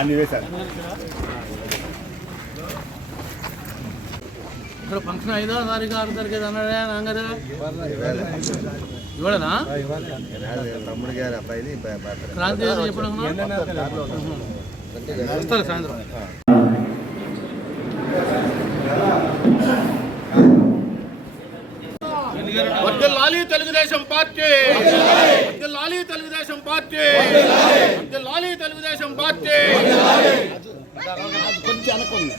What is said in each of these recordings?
అన్ని వేశారు. ఇక్కడ ఫంక్షన్ 5వ తారీఖు 6వ తారీఖు అన్నాడే నాన్నగారు ఇవాళనా తమ్ముడు గారి అబ్బాయిది క్రాంతి ఎప్పుడు వస్తారు సాయంత్రం. వర్ధిల్లాలి తెలుగుదేశం పార్టీ, వర్ధిల్లాలి తెలుగుదేశం పార్టీ, వర్ధిల్లాలి తెలుగుదేశం పార్టీ. కొంచెం అనుకోండి.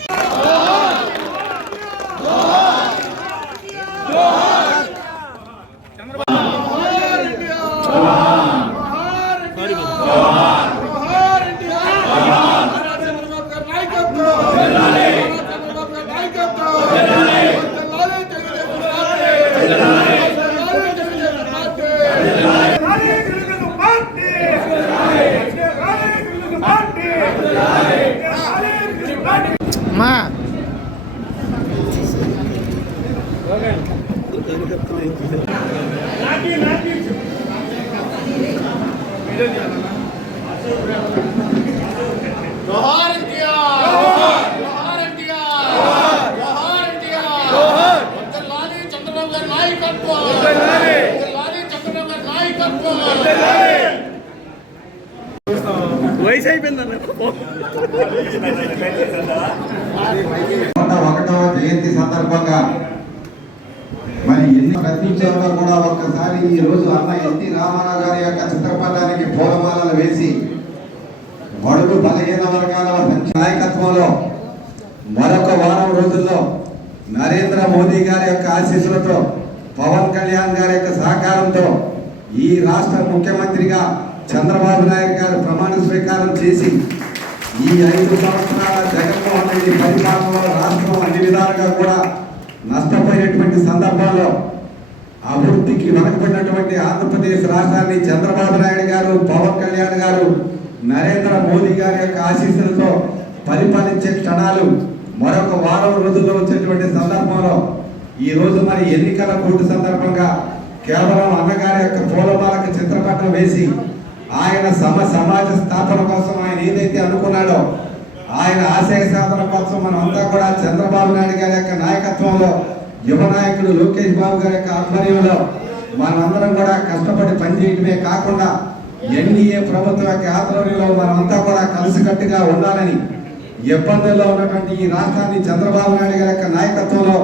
చంద్రబాబు గారి నాయకత్వం, వయసు అయిపోయిందన్న. 100వ జయంతి సందర్భంగా మరి ఎన్ని ప్రతినిధుల్లో కూడా ఒక్కసారి ఈ రోజు అన్న ఎన్టీ రామారావు గారి యొక్క చిత్రపటానికి పూలమాలలు వేసి బడుగు బలహీన వర్గాల నాయకత్వంలో మరొక వారం రోజుల్లో నరేంద్ర మోదీ గారి యొక్క ఆశీస్సులతో పవన్ కళ్యాణ్ గారి యొక్క సహకారంతో ఈ రాష్ట్ర ముఖ్యమంత్రిగా చంద్రబాబు నాయుడు గారు ప్రమాణ స్వీకారం చేసి ఈ 5 సంవత్సరాల జగన్మోహన్ రెడ్డి పరిపాలనలో రాష్ట్రం అన్ని విధాలుగా కూడా నష్టపోయినటువంటి సందర్భంలో అభివృద్ధికి వెనకబడినటువంటి ఆంధ్రప్రదేశ్ రాష్ట్రాన్ని చంద్రబాబు నాయుడు గారు, పవన్ కళ్యాణ్ గారు, నరేంద్ర మోదీ గారి యొక్క ఆశీస్సులతో పరిపాలించే క్షణాలు మరొక వారం రోజుల్లో వచ్చేటువంటి సందర్భంలో ఈ రోజు మరి ఎన్నికల పోటీ సందర్భంగా కేవలం అన్నగారి యొక్క పూలమాలకు చిత్రపటం వేసి ఆయన సమాజ స్థాపన కోసం ఆయన ఏదైతే అనుకున్నాడో ఆయన ఆశయ సాధన కోసం మనం అంతా కూడా చంద్రబాబు నాయుడు గారి యొక్క నాయకత్వంలో యువ నాయకుడు లోకేష్ బాబు గారి యొక్క ఆధ్వర్యంలో మనందరం కూడా కష్టపడి పనిచేయడమే కాకుండా ఎన్డీఏ ప్రభుత్వం యొక్క ఆధ్వర్యంలో మనమంతా కూడా కలిసికట్టుగా ఉండాలని, ఇబ్బందుల్లో ఉన్నటువంటి ఈ రాష్ట్రాన్ని చంద్రబాబు నాయుడు గారి యొక్క నాయకత్వంలో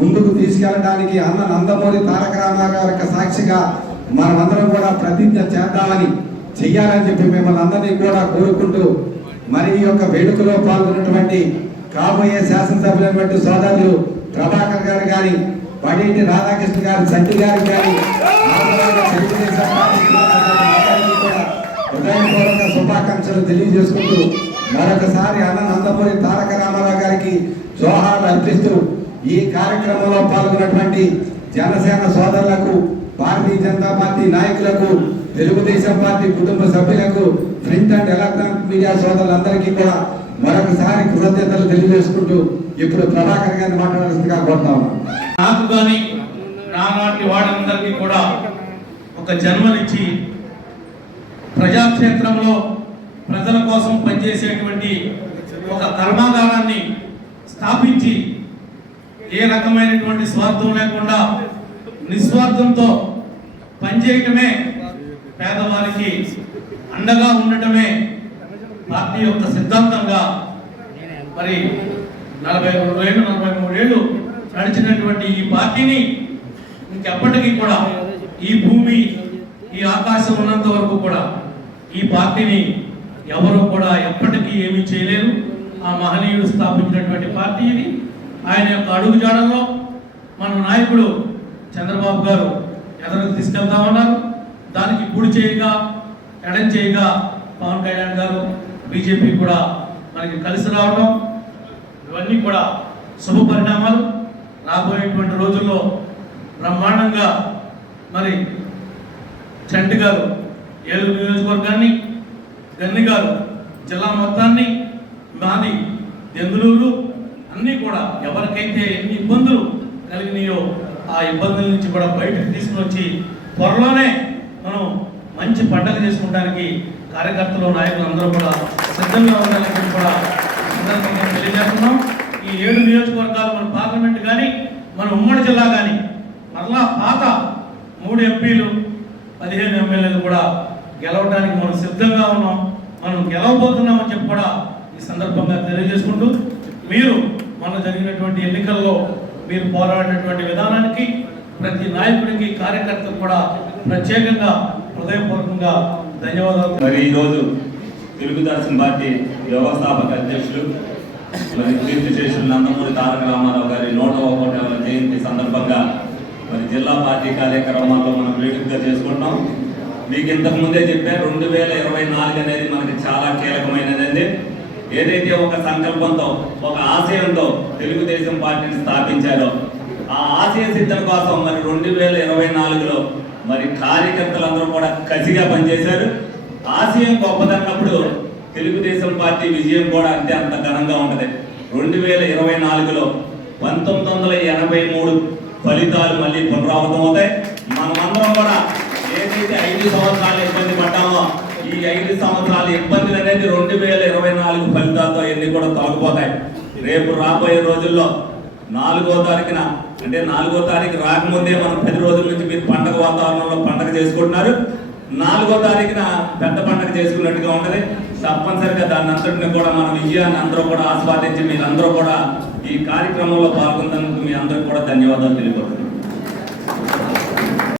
ముందుకు తీసుకెళ్ళడానికి అన్న నందమూరి తారక రామారావు యొక్క సాక్షిగా మనమందరం కూడా ప్రతిజ్ఞ చేద్దామని చెయ్యాలని చెప్పి మిమ్మల్ని అందరినీ కూడా కోరుకుంటూ మరి ఈ యొక్క వేడుకలో పాల్గొన్నటువంటి కాబోయే శాసనసభ్యులైనటువంటి సోదరులు ప్రభాకర్ గారు కానీ, పడేటి రాధాకృష్ణ గారు, సంటి గారు కానీ హృదయపూర్వక శుభాకాంక్షలు తెలియజేసుకుంటూ మరొకసారి అన్న నందమూరి తారక రామారావు గారికి జోహార్లు అర్పిస్తూ ఈ కార్యక్రమంలో పాల్గొన్నటువంటి జనసేన సోదరులకు, భారతీయ జనతా పార్టీ నాయకులకు, తెలుగుదేశం పార్టీ కుటుంబ సభ్యులకు, ప్రింట్ అండ్ ఎలక్ట్రానిక్ మీడియా సోదరులందరికీ కూడా మరొకసారి కృతజ్ఞతలు తెలియజేసుకుంటూ ఇప్పుడు ప్రభాకర్ గారిని మాట్లాడాల్సిందిగా కోరుతా ఉన్నాం. నాకు కానీ నాలాంటి వాళ్ళందరికీ కూడా ఒక జన్మనిచ్చి ప్రజాక్షేత్రంలో ప్రజల కోసం పనిచేసేటువంటి ఒక కర్మాగారాన్ని స్థాపించి ఏ రకమైనటువంటి స్వార్థం లేకుండా నిస్వార్థంతో పనిచేయటమే, పేదవారికి అండగా ఉండటమే పార్టీ యొక్క సిద్ధాంతంగా మరి 42 ఏళ్ళు 43 ఏళ్ళు నడిచినటువంటి ఈ పార్టీని ఇంకెప్పటికీ కూడా ఈ భూమి ఈ ఆకాశం ఉన్నంత వరకు కూడా ఈ పార్టీని ఎవరు కూడా ఎప్పటికీ ఏమీ చేయలేరు. ఆ మహనీయుడు స్థాపించినటువంటి పార్టీ ఇది. ఆయన యొక్క అడుగుజాడల్లో మన నాయకుడు చంద్రబాబు గారు ఎదురుకు తీసుకెళ్తామన్నారు. దానికి కుడి చేయగా ఎడం చేయగా పవన్ కళ్యాణ్ గారు, బీజేపీ కూడా మనకి కలిసి రావడం, ఇవన్నీ కూడా శుభ పరిణామాలు. రాబోయేటువంటి రోజుల్లో బ్రహ్మాండంగా మరి చంటి గారు ఏలూరు నియోజకవర్గాన్ని, గన్ని గారు జిల్లా మొత్తాన్ని, మాది దెందులూరు అన్నీ కూడా ఎవరికైతే ఎన్ని ఇబ్బందులు కలిగినాయో ఆ ఇబ్బందుల నుంచి కూడా బయటకు తీసుకుని వచ్చి త్వరలోనే మనం మంచి పండగ చేసుకోవడానికి కార్యకర్తలు నాయకులు అందరూ కూడా సిద్ధంగా ఉండాలని కూడా సందర్భంగా తెలియజేస్తున్నాం. ఈ 7 నియోజకవర్గాలు మన పార్లమెంట్ కానీ మన ఉమ్మడి జిల్లా కానీ మరలా పాత 3 ఎంపీలు 15 ఎమ్మెల్యేలు కూడా గెలవడానికి మనం సిద్ధంగా ఉన్నాం. మనం గెలవబోతున్నామని చెప్పి కూడా ఈ సందర్భంగా తెలియజేసుకుంటూ, మీరు మన జరిగినటువంటి ఎన్నికల్లో మీరు పోరాడేటువంటి విధానానికి ప్రతి నాయకుడికి కార్యకర్తకు కూడా ప్రత్యేకంగా హృదయపూర్వకంగా ధన్యవాదాలు. మరి ఈరోజు తెలుగుదేశం పార్టీ వ్యవస్థాపక అధ్యక్షులు మరి కీర్తిశేషులు నందమూరి తారక రామారావు గారి 101వ జయంతి సందర్భంగా మరి జిల్లా పార్టీ కార్యక్రమాల్లో మనం వేడుకగా చేసుకుంటాం. మీకు ఇంతకు ముందే చెప్పారు, 2024 అనేది మనకి చాలా కీలకమైనదండి. ఏదైతే ఒక సంకల్పంతో ఒక ఆశయంతో తెలుగుదేశం పార్టీని స్థాపించారో ఆ ఆశయ సిద్ధం కోసం మరి 2024లో మరి కార్యకర్తలందరూ కూడా కసిగా పనిచేశారు. ఆశయం గొప్పదన్నప్పుడు తెలుగుదేశం పార్టీ విజయం కూడా అంత ఘనంగా ఉంటుంది. 2024లో 1983 ఫలితాలు మళ్ళీ పునరావృతం అవుతాయి. మనమందరం కూడా ఏదైతే 5 సంవత్సరాలు ఇబ్బంది పడ్డామో ఈ 5 సంవత్సరాల ఇబ్బందులు అనేది 2024 ఫలితాలతో ఎన్ని కూడా తొలగిపోతాయి. రేపు రాబోయే రోజుల్లో 4వ తారీఖున, అంటే 4వ తారీఖు రాకముందే మనం 10 రోజుల నుంచి మీరు పండగ వాతావరణంలో పండగ చేసుకుంటున్నారు. 4వ తారీఖున పెద్ద పండగ చేసుకున్నట్టుగా ఉంటుంది. తప్పనిసరిగా దాన్ని అంతటిని కూడా మన విజయాన్ని అందరూ కూడా ఆస్వాదించి మీరందరూ కూడా ఈ కార్యక్రమంలో పాల్గొన్నందుకు మీ అందరికీ కూడా ధన్యవాదాలు తెలియజేస్తున్నాను.